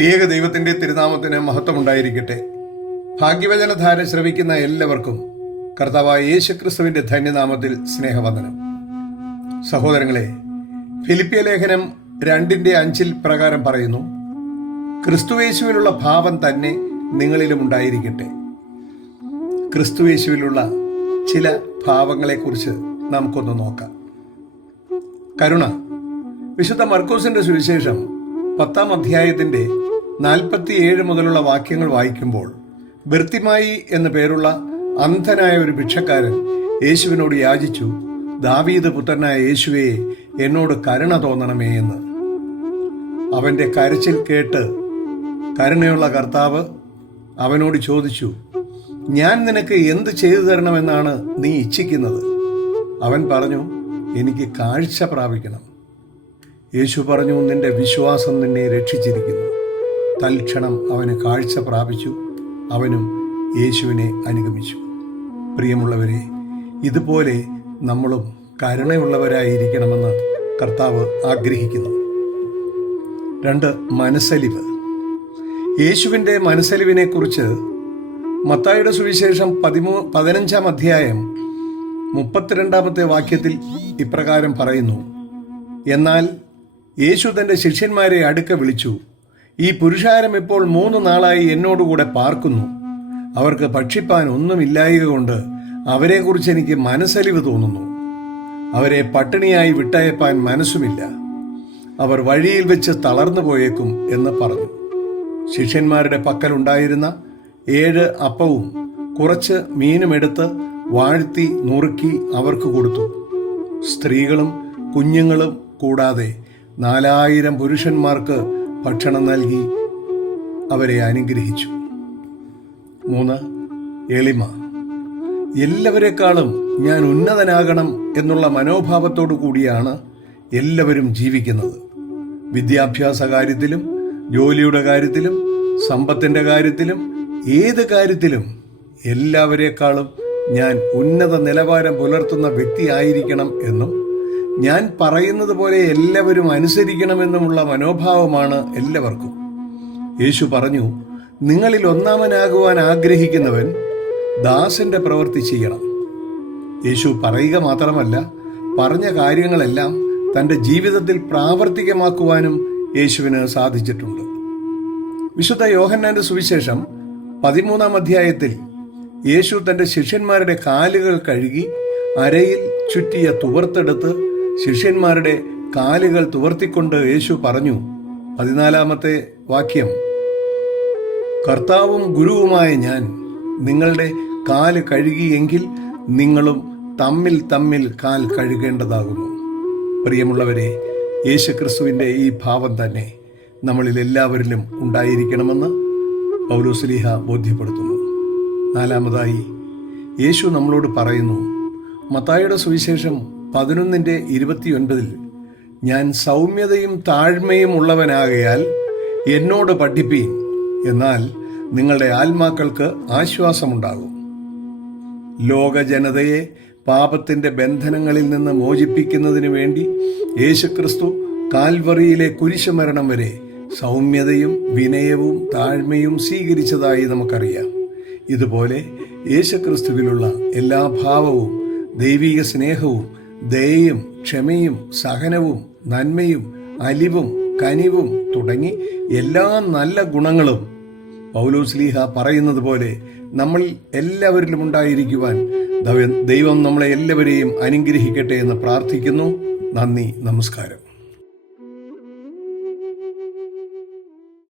ത്രിയേക ദൈവത്തിൻ്റെ തിരുനാമത്തിന് മഹത്വമുണ്ടായിരിക്കട്ടെ. ഭാഗ്യവചനധാര ശ്രവിക്കുന്ന എല്ലാവർക്കും കർത്താവായ യേശുക്രിസ്തുവിൻ്റെ ധന്യനാമത്തിൽ സ്നേഹവന്ദനം. സഹോദരങ്ങളെ, ഫിലിപ്പിയ ലേഖനം 2:5 പ്രകാരം പറയുന്നു, ക്രിസ്തുയേശുവിലുള്ള ഭാവം തന്നെ നിങ്ങളിലും ഉണ്ടായിരിക്കട്ടെ. ക്രിസ്തുയേശുവിലുള്ള ചില ഭാവങ്ങളെക്കുറിച്ച് നമുക്കൊന്ന് നോക്കാം. കരുണ. വിശുദ്ധ മർക്കോസിന്റെ സുവിശേഷം 10-ാം അധ്യായത്തിന്റെ 47 മുതലുള്ള വാക്യങ്ങൾ വായിക്കുമ്പോൾ, ബർത്തിമായി എന്നു പേരുള്ള അന്ധനായ ഒരു ഭിക്ഷക്കാരൻ യേശുവിനോട് യാചിച്ചു, ദാവീദ് പുത്രനായ യേശുവേ, എന്നോട് കരുണ തോന്നണമേ എന്ന്. അവന്റെ കരച്ചിൽ കേട്ട് കരുണയുള്ള കർത്താവ് അവനോട് ചോദിച്ചു, ഞാൻ നിനക്ക് എന്ത് ചെയ്തു തരണമെന്നാണ് നീ ഇച്ഛിക്കുന്നത്? അവൻ പറഞ്ഞു, എനിക്ക് കാഴ്ച പ്രാപിക്കണം. യേശു പറഞ്ഞു, നിന്റെ വിശ്വാസം നിന്നെ രക്ഷിച്ചിരിക്കുന്നു. തൽക്ഷണം അവന് കാഴ്ച പ്രാപിച്ചു. അവനും യേശുവിനെ അനുഗമിച്ചു. പ്രിയമുള്ളവരെ, ഇതുപോലെ നമ്മളും കരുണയുള്ളവരായിരിക്കണമെന്ന് കർത്താവ് ആഗ്രഹിക്കുന്നു. 2. മനസ്സലിവ്. യേശുവിൻ്റെ മനസ്സലിവിനെ കുറിച്ച് മത്തായിയുടെ സുവിശേഷം 15-ാം അധ്യായം 32-ാമത്തെ വാക്യത്തിൽ ഇപ്രകാരം പറയുന്നു, എന്നാൽ യേശു തൻ്റെ ശിഷ്യന്മാരെ അടുക്ക വിളിച്ചു, ഈ പുരുഷാരം ഇപ്പോൾ 3 നാളായി എന്നോടുകൂടെ പാർക്കുന്നു. അവർക്ക് ഭക്ഷിപ്പാൻ ഒന്നുമില്ലായക കൊണ്ട് അവരെക്കുറിച്ച് എനിക്ക് മനസ്സലിവ് തോന്നുന്നു. അവരെ പട്ടിണിയായി വിട്ടയപ്പാൻ മനസ്സുമില്ല. അവർ വഴിയിൽ വെച്ച് തളർന്നു പോയേക്കും എന്ന് പറഞ്ഞു. ശിഷ്യന്മാരുടെ പക്കലുണ്ടായിരുന്ന 7 അപ്പവും കുറച്ച് മീനുമെടുത്ത് വാഴ്ത്തി നുറുക്കി അവർക്ക് കൊടുത്തു. സ്ത്രീകളും കുഞ്ഞുങ്ങളും കൂടാതെ 4000 പുരുഷന്മാർക്ക് ഭക്ഷണം നൽകി അവരെ അനുഗ്രഹിച്ചു. 3. എളിമ. എല്ലാവരെക്കാളും ഞാൻ ഉന്നതനാകണം എന്നുള്ള മനോഭാവത്തോടു കൂടിയാണ് എല്ലാവരും ജീവിക്കുന്നത്. വിദ്യാഭ്യാസ കാര്യത്തിലും ജോലിയുടെ കാര്യത്തിലും സമ്പത്തിൻ്റെ കാര്യത്തിലും ഏത് കാര്യത്തിലും എല്ലാവരെക്കാളും ഞാൻ ഉന്നത നിലവാരം പുലർത്തുന്ന വ്യക്തിയായിരിക്കണം എന്നും ഞാൻ പറയുന്നത് പോലെ എല്ലാവരും അനുസരിക്കണമെന്നുമുള്ള മനോഭാവമാണ് എല്ലാവർക്കും. യേശു പറഞ്ഞു, നിങ്ങളിൽ ഒന്നാമനാകുവാൻ ആഗ്രഹിക്കുന്നവൻ ദാസന്റെ പ്രവൃത്തി ചെയ്യണം. യേശു പറയുക മാത്രമല്ല, പറഞ്ഞ കാര്യങ്ങളെല്ലാം തൻ്റെ ജീവിതത്തിൽ പ്രാവർത്തികമാക്കുവാനും യേശുവിന് സാധിച്ചിട്ടുണ്ട്. വിശുദ്ധ യോഹന്നാന്റെ സുവിശേഷം 13-ാം അധ്യായത്തിൽ യേശു തൻ്റെ ശിഷ്യന്മാരുടെ കാലുകൾ കഴുകി അരയിൽ ചുറ്റിയ തുവർത്തെടുത്ത് ശിഷ്യന്മാരുടെ കാലുകൾ തുവർത്തിക്കൊണ്ട് യേശു പറഞ്ഞു, 14-ാമത്തെ വാക്യം, കർത്താവും ഗുരുവുമായ ഞാൻ നിങ്ങളുടെ കാല് കഴുകിയെങ്കിൽ നിങ്ങളും തമ്മിൽ തമ്മിൽ കാൽ കഴുകേണ്ടതാകുന്നു. പ്രിയമുള്ളവരെ, യേശുക്രിസ്തുവിൻ്റെ ഈ ഭാവം തന്നെ നമ്മളിൽ എല്ലാവരിലും ഉണ്ടായിരിക്കണമെന്ന് പൗലോസ്ലീഹ ബോധ്യപ്പെടുത്തുന്നു. 4-മതായി യേശു നമ്മളോട് പറയുന്നു, മത്തായിയുടെ സുവിശേഷം 11:29, ഞാൻ സൗമ്യതയും താഴ്മയും ഉള്ളവനാകയാൽ എന്നോട് പഠിപ്പീൻ, എന്നാൽ നിങ്ങളുടെ ആത്മാക്കൾക്ക് ആശ്വാസമുണ്ടാകും. ലോക ജനതയെ പാപത്തിൻ്റെ ബന്ധനങ്ങളിൽ നിന്ന് മോചിപ്പിക്കുന്നതിന് വേണ്ടി യേശുക്രിസ്തു കാൽവറിയിലെ കുരിശുമരണം വരെ സൗമ്യതയും വിനയവും താഴ്മയും സ്വീകരിച്ചതായി നമുക്കറിയാം. ഇതുപോലെ യേശുക്രിസ്തുവിലുള്ള എല്ലാ ഭാവവും ദൈവിക സ്നേഹവും ദയയും ക്ഷമയും സഹനവും നന്മയും അലിവും കനിവും തുടങ്ങി എല്ലാ നല്ല ഗുണങ്ങളും പൗലോസ്ലീഹ പറയുന്നത് പോലെ നമ്മൾ എല്ലാവരിലും ഉണ്ടായിരിക്കുവാൻ ദൈവം നമ്മളെ എല്ലാവരെയും അനുഗ്രഹിക്കട്ടെ എന്ന് പ്രാർത്ഥിക്കുന്നു. നന്ദി, നമസ്കാരം.